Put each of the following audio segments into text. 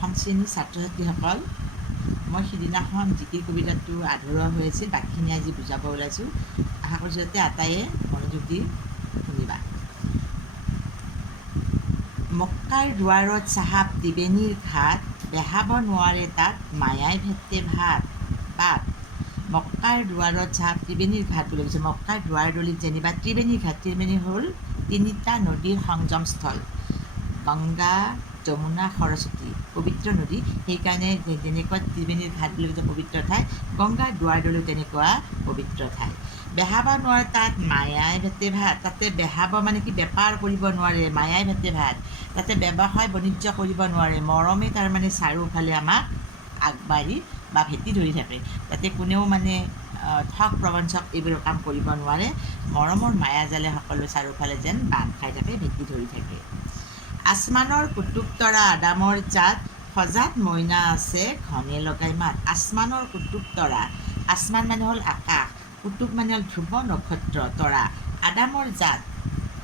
দশম শ্ৰেণীৰ ছাত্ৰ ছাত্ৰীসকল, মই সিদিনাখন জিকি কবিতাটো আধৰুৱা হৈ আছিল, বাকীখিনি আজি বুজাব ওলাইছোঁ। আশা কৰিছোঁ যাতে আটাইয়ে মনোযোগ দি শুনিবা। মক্কাৰ দুৱাৰত চাহাব ত্ৰিবেণীৰ ঘাট, বেহাব নোৱাৰে তাত মায়াই ভেটে বাট। মক্কাৰ দুৱাৰত চাহাব ত্ৰিবেণীৰ ঘাট বুলি কৈছে। মক্কাৰ দুৱাৰদলিত যেনিবা ত্ৰিবেণীৰ ঘাট, ত্ৰিবেণী হ'ল তিনিটা নদীৰ সংযমস্থল, গংগা, যমুনা, সৰস্বতী, পবিত্ৰ নদী। সেইকাৰণে যেনেকুৱা ত্ৰিবেণীৰ ঘাট বুলি কৈছে পবিত্ৰ ঠাই, গংগাৰ দুৱাৰদলিও তেনেকুৱা পবিত্ৰ ঠাই। বেহাব নোৱাৰে তাত মায়াই ভেটে ভাত, তাতে বেহাব মানে কি বেপাৰ কৰিব নোৱাৰে, মায়াই ভেটে ভাত, তাতে ব্যৱসায় বাণিজ্য কৰিব নোৱাৰে। মৰমে তাৰমানে চাৰিওফালে আমাক আগবাঢ়ি বা ভেটি ধৰি থাকে, তাতে কোনেও মানে ঠগ প্ৰবঞ্চক এইবোৰ কাম কৰিব নোৱাৰে। মৰমৰ মায়াজালে সকলো চাৰিওফালে যেন বান্ধ খাই থাকে, ভেটি ধৰি থাকে। আসমানৰ কুটুব তৰা আদামৰ জাত, সজাত মইনা আছে ঘনে লগাই মাত। আসমানৰ কুটুব তৰা, আসমান মানে হ'ল আকাশ, কুটুব মানে হ'ল ধ্ৰুৱ নক্ষত্ৰ তৰা, আদামৰ জাত,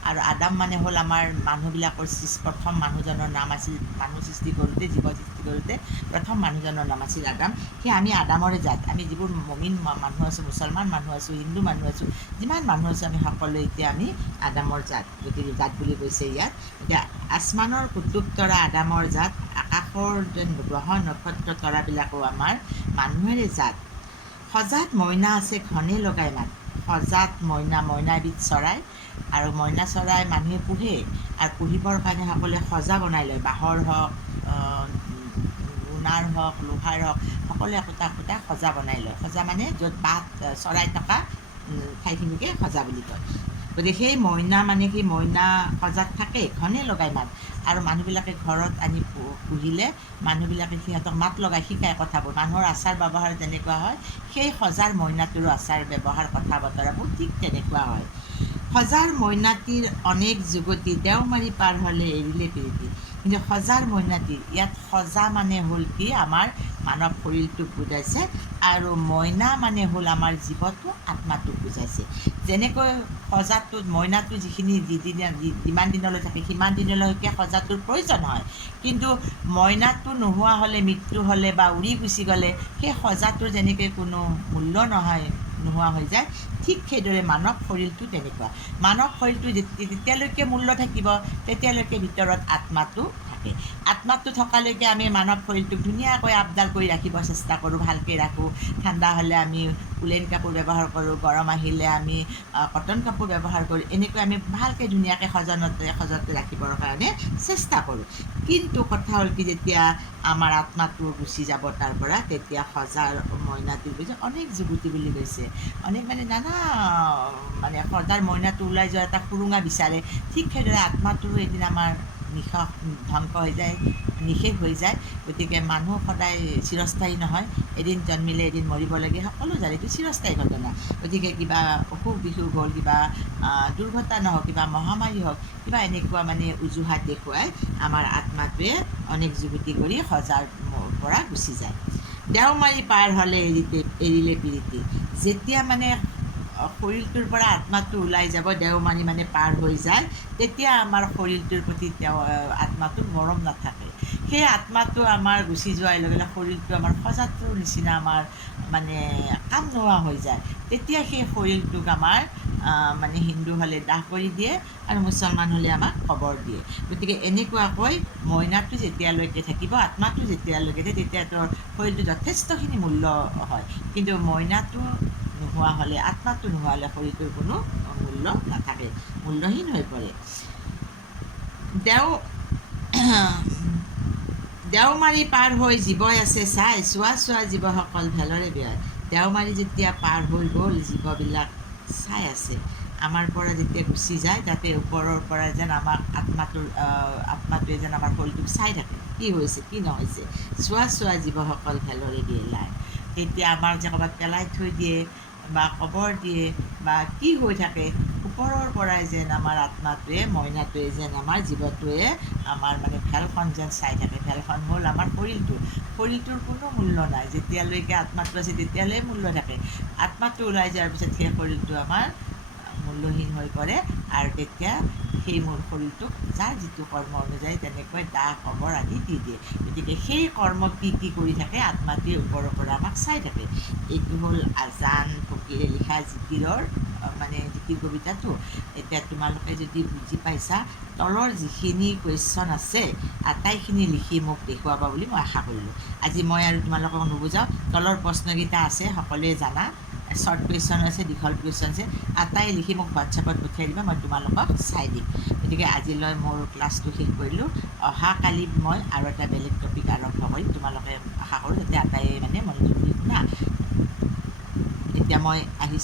আৰু আদাম মানে হ'ল আমাৰ মানুহবিলাকৰ প্ৰথম মানুহজনৰ নাম আছিল। মানুহ সৃষ্টি কৰোঁতে, জীৱ সৃষ্টি কৰোঁতে প্ৰথম মানুহজনৰ নাম আছিল আদাম। সেই আমি আদামৰে জাত। আমি যিবোৰ মমিন মানুহ আছোঁ, মুছলমান মানুহ আছোঁ, হিন্দু মানুহ আছোঁ, যিমান মানুহ আছোঁ আমি সকলোৱে এতিয়া আমি আদামৰ জাত, গতিকে জাত বুলি কৈছে ইয়াত। এতিয়া আসমানৰ কুটুব তৰা আদামৰ জাত, আকাশৰ গ্ৰহ নক্ষত্ৰ তৰাবিলাকো আমাৰ মানুহেৰে জাত। সজাত মইনা আছে ঘনে লগাই মাত। সজাত মইনা, মইনা এবিধ চৰাই, আৰু মইনা চৰাই মানুহে পোহে, আৰু পুহিবৰ কাৰণে সকলোৱে সজা বনাই লয়। বাঁহৰ হওক, গুণাৰ হওক, লোহাৰ হওক, সকলোৱে একোটা একোটা সজা বনাই লয়। সজা মানে য'ত বাঁহ চৰাই থকা ঠাইখিনিকে সজা বুলি কয়। গতিকে সেই মইনা মানে কি, মইনা সজাত থাকে, ঘনে লগাই মাত। আৰু মানুহবিলাকে ঘৰত আনি পুহিলে মানুহবিলাকে সিহঁতক মাত লগাই শিকায় কথাবোৰ। মানুহৰ আচাৰ ব্যৱহাৰ যেনেকুৱা হয়, সেই সজাৰ মইনাটোৰো আচাৰ ব্যৱহাৰ কথা বতৰাবোৰ ঠিক তেনেকুৱা হয়। সজাৰ মইনাটিৰ অনেক যুগতি, দেওমাৰি পাৰ হ'লে এৰিলে প্ৰীতি। কিন্তু সজাৰ মইনাটিৰ, ইয়াত সজা মানে হ'ল কি আমাৰ মানৱ শৰীৰটোক বুজাইছে, আৰু মইনা মানে হ'ল আমাৰ জীৱটো, আত্মাটোক বুজাইছে। যেনেকৈ সজাটোত মইনাটো যিমান দিনলৈ থাকে সিমান দিনলৈকে সজাটোৰ প্ৰয়োজন হয়, কিন্তু মইনাটো নোহোৱা হ'লে, মৃত্যু হ'লে বা উৰি গুচি গ'লে সেই সজাটোৰ যেনেকৈ কোনো মূল্য নোহোৱা হৈ যায়, ঠিক সেইদৰে মানৱ শৰীৰটো তেনেকুৱা। মানৱ শৰীৰটো যেতিয়ালৈকে মূল্য থাকিব তেতিয়ালৈকে ভিতৰত আত্মাটো থাকে। আত্মাটো থকালৈকে আমি মানৱ শৰীৰটোক ধুনীয়াকৈ আপডাল কৰি ৰাখিব চেষ্টা কৰোঁ, ভালকৈ ৰাখোঁ। ঠাণ্ডা হ'লে আমি উলেন কাপোৰ ব্যৱহাৰ কৰোঁ, গৰম আহিলে আমি কটন কাপোৰ ব্যৱহাৰ কৰোঁ। এনেকৈ আমি ভালকৈ ধুনীয়াকৈ সজতে ৰাখিবৰ কাৰণে চেষ্টা কৰোঁ। কিন্তু কথা হ'ল কি, যেতিয়া আমাৰ আত্মাটো গুচি যাব তাৰ পৰা, তেতিয়া সজাৰ মইনাটিৰ বুজি অনেক যুগুতি বুলি কৈছে। অনেক মানে নানা মানে সজাৰ মইনাটো ওলাই যোৱা এটা সুৰুঙা বিচাৰে, ঠিক সেইদৰে আত্মাটোৰো এদিন আমাৰ ধ্বংস হৈ যায়, নিশেষ হৈ যায়। গতিকে মানুহ সদায় চিৰস্থায়ী নহয়, এদিন জন্মিলে এদিন মৰিব লাগে, সকলো জানে এইটো চিৰস্থায়ী ঘটনা। গতিকে কিবা অসুখ বিসুখ হ'ল, কিবা দুৰ্ঘটনা হওক, কিবা মহামাৰী হওক, কিবা এনেকুৱা মানে অজুহাত দেখুৱাই আমাৰ আত্মাটোৱে অনেক যুগুতি কৰি সজাৰ পৰা গুচি যায়। দেওমাৰি পাৰ হ'লে এৰিলে প্ৰীতি। যেতিয়া মানে শৰীৰটোৰ পৰা আত্মাটো ওলাই যাব, দেওমাৰি মানে পাৰ হৈ যায়, তেতিয়া আমাৰ শৰীৰটোৰ প্ৰতি আত্মাটোৰ মৰম নাথাকে। সেই আত্মাটো আমাৰ গুচি যোৱাৰ লগে লগে শৰীৰটো আমাৰ সজাটোৰ নিচিনা আমাৰ মানে কাম নোহোৱা হৈ যায়। তেতিয়া সেই শৰীৰটোক আমাৰ মানে হিন্দু হ'লে দাহ কৰি দিয়ে, আৰু মুছলমান হ'লে আমাক কবৰ দিয়ে। গতিকে এনেকুৱাকৈ মইনাটো যেতিয়ালৈকে থাকিব, আত্মাটো যেতিয়ালৈকে থাকে, তেতিয়াতো শৰীৰটো যথেষ্টখিনি মূল্য হয়। কিন্তু মইনাটো নোহোৱা হ'লে, আত্মাটো নোহোৱা হ'লে শৰীৰটোৰ কোনো মূল্য নাথাকে, মূল্যহীন হৈ পৰে। দেওমাৰি পাৰ হৈ জীৱই আছে চাই, চোৱা চোৱা জীৱসকল ভেলৰে বেয়াই। দেওমাৰি যেতিয়া পাৰ হৈ গ'ল, জীৱবিলাক চাই আছে। আমাৰ পৰা যেতিয়া গুচি যায়, তাতে ওপৰৰ পৰা যেন আমাক আত্মাটোৱে যেন আমাৰ শৰীৰটোক চাই থাকে, কি হৈছে কি নহৈছে, চোৱা চোৱা জীৱসকল ভেলৰে বেলাই। তেতিয়া আমাৰ যে ক'ৰবাত পেলাই থৈ দিয়ে বা কবৰ দিয়ে বা কি হৈ থাকে, ওপৰৰ পৰাই যেন আমাৰ আত্মাটোৱে, মইনাটোৱে যেন আমাৰ জীৱটোৱে আমাৰ মানে ভেলখন যেন চাই থাকে। ভেলখন হ'ল আমাৰ শৰীৰটোৰ কোনো মূল্য নাই। যেতিয়ালৈকে আত্মাটো আছে তেতিয়ালৈ মূল্য থাকে। আত্মাটো ওলাই যোৱাৰ পিছত সেই শৰীৰটো আমাৰ মূল্যহীন হৈ পৰে, আৰু তেতিয়া সেই মোৰ শৰীৰটোক যাৰ যিটো কৰ্ম অনুযায়ী তেনেকৈ দাহ খবৰ আদি দি দিয়ে। গতিকে সেই কৰ্ম কি কৰি থাকে আত্মাটোৱে ওপৰৰ পৰা আমাক চাই থাকে। এইটো হ'ল আজান ফকীৰে লিখা জিকিৰৰ মানে জিকিৰ কবিতাটো। এতিয়া তোমালোকে যদি বুজি পাইছা তলৰ যিখিনি কুৱেশ্যন আছে আটাইখিনি লিখি মোক দেখুৱাবা বুলি মই আশা কৰিলোঁ। আজি মই আৰু তোমালোকক নুবুজাওঁ, তলৰ প্ৰশ্নকেইটা আছে সকলোৱে জানা, শ্বৰ্ট কুৱেশ্যন আছে, দীঘল কুৱেশ্যন আছে, আটাই লিখি মোক হোৱাটছএপত পঠিয়াই দিবা, মই তোমালোকক চাই দিম। গতিকে আজিলৈ মোৰ ক্লাছটো শেষ কৰিলোঁ। অহাকালি মই আৰু এটা বেলেগ টপিক আৰম্ভ কৰিম, তোমালোকে আশা কৰোঁ যাতে আটাই মানে মনোযোগ দি শুনা। এতিয়া মই আহিছোঁ।